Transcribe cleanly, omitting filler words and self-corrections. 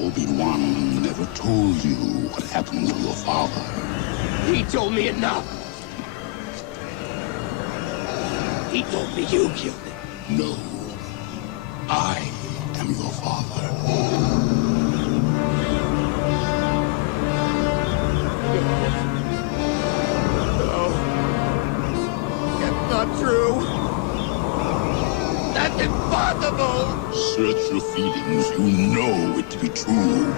Obi-Wan never told you what happened to your father. He told me enough. He told me you killed him. No. I am your father. No. That's not true. That's impossible. Search your feelings. You know it to be true.